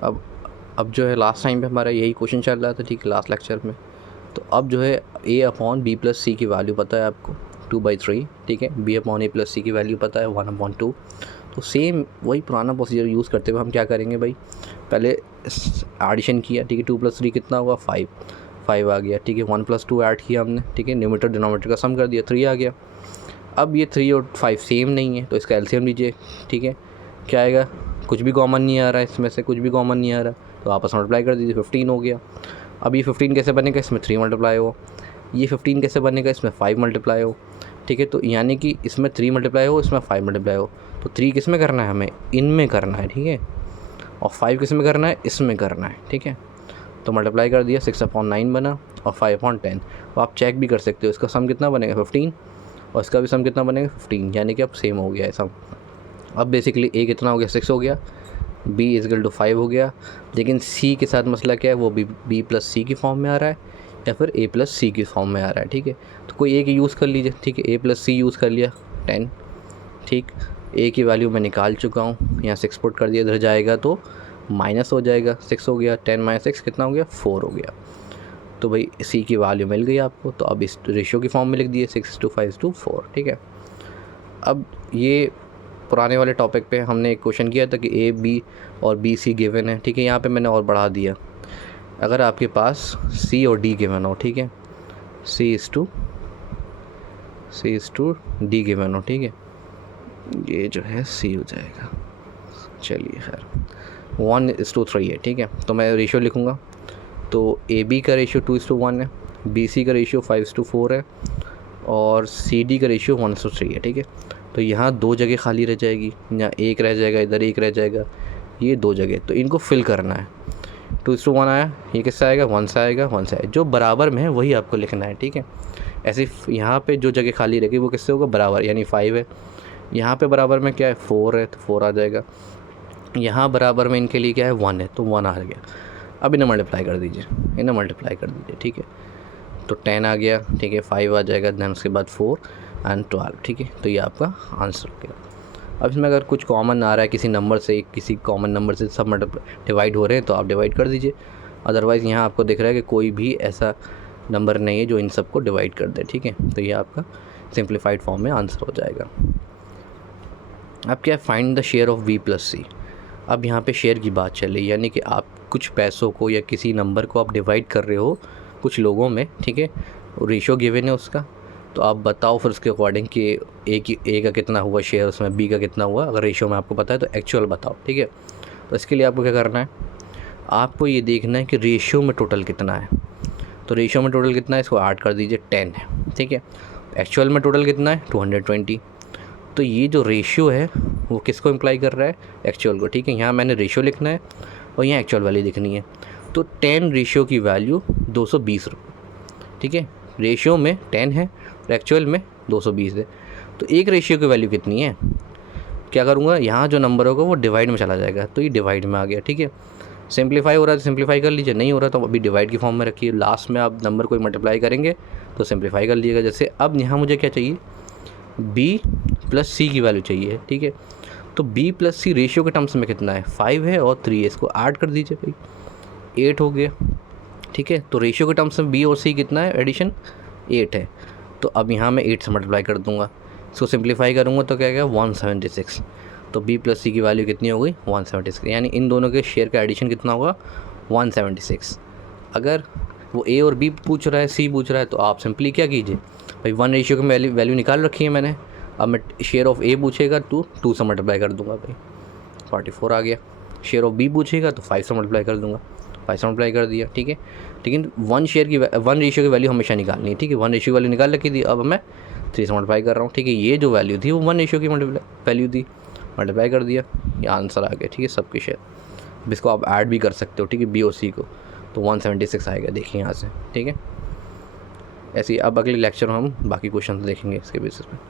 अब अब जो है लास्ट टाइम पे हमारा यही क्वेश्चन चल रहा था, ठीक है, लास्ट लेक्चर में। तो अब जो है a अपॉन बी प्लस सी की वैल्यू पता है आपको 2/3, ठीक है। b अपॉन a प्लस सी की वैल्यू पता है 1/2। तो सेम वही पुराना प्रोसीजर यूज़ करते हुए हम क्या करेंगे भाई, पहले एडिशन किया, ठीक है। 2 + 3 कितना हुआ 5, 5 आ गया, ठीक है। 1 + 2 ऐड किया हमने, ठीक है। न्यूमरेटर डिनोमिनेटर का सम कर दिया, 3 आ गया। अब ये 3 और 5 सेम नहीं है तो इसका एलसीएम लीजिए, ठीक है। क्या आएगा, कुछ भी कॉमन नहीं आ रहा है, इसमें से कुछ भी कॉमन नहीं आ रहा, तो आपस में मल्टीप्लाई कर दीजिए, 15 हो गया। अब ये 15 कैसे बनेगा, इसमें 3 मल्टीप्लाई हो। ये 15 कैसे बनेगा, इसमें 5 मल्टीप्लाई हो, ठीक है। तो यानी कि इसमें 3 मल्टीप्लाई हो, इसमें 5 मल्टीप्लाई हो। तो 3 किस में करना है, हमें इनमें करना है, ठीक है। और 5 किस में करना है, इसमें करना है, ठीक है। तो मल्टीप्लाई कर दिया, 6/9 बना और 5/10। तो आप चेक भी कर सकते हो, इसका सम कितना बनेगा 15 और इसका भी सम कितना बनेगा 15, यानी कि अब सेम हो गया है सम। अब बेसिकली a कितना हो गया 6 हो गया, b = 5 हो गया। लेकिन c के साथ मसला क्या है, वो b + c की फॉर्म में आ रहा है या फिर a + c की फॉर्म में आ रहा है, ठीक है। तो कोई एक यूज़ कर लीजिए, ठीक है। a + c यूज़ कर लिया 10, ठीक। a की वैल्यू मैं निकाल चुका हूँ, यहाँ 6 पुट कर दिया, इधर जाएगा तो माइनस हो जाएगा, 6 हो गया, 10 - 6 कितना हो गया 4 हो गया। तो भाई c की वैल्यू मिल गई आपको, तो अब इस रेशियो की फॉर्म में लिख दिए 6:5:4, ठीक है। अब ये पुराने वाले टॉपिक पे हमने एक क्वेश्चन किया था कि a b और b c गिवन है, ठीक है। यहाँ पे मैंने और बढ़ा दिया, अगर आपके पास c और d गिवन हो, ठीक है, c is to d given हो, ठीक है, ये जो है c हो जाएगा। चलिए खैर 1:3 है, ठीक है। तो मैं रेशियो लिखूँगा, तो ए बी का रेशियो 2:1 है, बी सी का रेशियो 5:4 है और सी डी का रेशियो 1:3 है, ठीक है। तो यहाँ 2 जगह खाली रह जाएगी, यहाँ 1 रह जाएगा, इधर 1 रह जाएगा, ये 2 जगह, तो इनको फिल करना है। 2:1 आया, ये किससे आएगा 1 से आएगा, 1 से आएगा, जो बराबर में है वही आपको लिखना है, ठीक है। ऐसे यहाँ पे जो जगह खाली रहेगी वो किससे होगा, बराबर, यानी 5 है। यहाँ पे बराबर में क्या है 4 है, तो 4 आ जाएगा। यहाँ बराबर में इनके लिए क्या है 1 है, तो 1 आ गया। अब इन्हें मल्टीप्लाई कर दीजिए, इन्हें मल्टीप्लाई कर दीजिए, ठीक है। तो 10 आ गया, ठीक है, 5 आ जाएगा, देन उसके बाद 4 और 12, ठीक है। तो ये आपका आंसर हो गया। अब इसमें अगर कुछ कॉमन आ रहा है किसी नंबर से, किसी कॉमन नंबर से सब डिवाइड हो रहे हैं तो आप डिवाइड कर दीजिए। अदरवाइज़ यहाँ आपको दिख रहा है कि कोई भी ऐसा नंबर नहीं है जो इन सबको डिवाइड कर दे, ठीक है। तो ये आपका सिंप्लीफाइड फॉर्म में आंसर हो जाएगा। अब क्या है, find the share of b + c। अब यहाँ पे शेयर की बात चल रही है, यानी कि आप कुछ पैसों को या किसी नंबर को आप डिवाइड कर रहे हो कुछ लोगों में, ठीक है। रेशियो गिवन है उसका, तो आप बताओ फिर उसके अकॉर्डिंग कि ए का कितना हुआ शेयर उसमें, बी का कितना हुआ। अगर रेशियो में आपको पता है तो एक्चुअल बताओ, ठीक है। तो इसके लिए आपको क्या करना है, आपको ये देखना है कि रेशियो में टोटल कितना है। तो रेशियो में टोटल कितना है, इसको ऐड कर दीजिए, 10 है, ठीक है। एक्चुअल में टोटल कितना है 220। तो ये जो रेशियो है वो किसको इम्प्लाई कर रहा है, एक्चुअल को, ठीक है। यहाँ मैंने रेशियो लिखना है और यहाँ एक्चुअल वैल्यू लिखनी है। तो 10 रेशियो की वैल्यू 220 रुपये, ठीक है। रेशियो में 10 है और एक्चुअल में 220 है। तो एक रेशियो की वैल्यू कितनी है, क्या करूँगा, यहाँ जो नंबर होगा वो डिवाइड में चला जाएगा, तो ये डिवाइड में आ गया, ठीक है। सिंप्लीफाई हो रहा है तो सिंप्लीफाई कर लीजिए, नहीं हो रहा तो अभी डिवाइड की फॉर्म में रखिए। लास्ट में आप नंबर को मल्टीप्लाई करेंगे तो सिंप्लीफाई कर लीजिएगा। जैसे अब यहाँ मुझे क्या चाहिए, b + c की वैल्यू चाहिए, ठीक है। तो b + c रेशियो के टर्म्स में कितना है 5 है और 3 है, इसको ऐड कर दीजिए भाई, 8 हो गया, ठीक है। तो रेशियो के टर्म्स में b और c कितना है, एडिशन 8 है। तो अब यहाँ मैं 8 से मल्टीप्लाई कर दूंगा, इसको सिंप्लीफाई करूँगा तो क्या आएगा 176। तो b + c की वैल्यू कितनी हो गई 176, यानी इन दोनों के शेयर का एडिशन कितना होगा 176। अगर वो a और b पूछ रहा है, c पूछ रहा है, तो आप सिंपली क्या कीजिए भाई, 1 रेशियो की वैल्यू निकाल रखी है मैंने। अब मैं शेयर ऑफ a पूछेगा तो 2 से मल्टीप्लाई कर दूंगा भाई, 44 आ गया। शेयर ऑफ b पूछेगा तो 5 से मल्टीप्लाई कर दूंगा, 5 से मल्टीप्लाई कर दिया, ठीक है। लेकिन 1 रेशियो की वैल्यू हमेशा निकालनी है, ठीक है। 1 रेशियो की वैल्यू निकाल रखी थी, अब मैं 3 से मल्टीप्लाई कर रहा हूँ, ठीक है। ये जो वैल्यू थी वो 1 रेशियो की वैल्यू थी, मल्टीप्लाई कर दिया, ये आंसर आ गया, ठीक है, सबके शेयर। अब इसको आप ऐड भी कर सकते हो, ठीक है, b और c को, तो 176 आएगा, देखिए यहाँ से, ठीक है। ऐसे ही अब अगले लेक्चर में हम बाकी क्वेश्चन देखेंगे इसके बेसिस पे।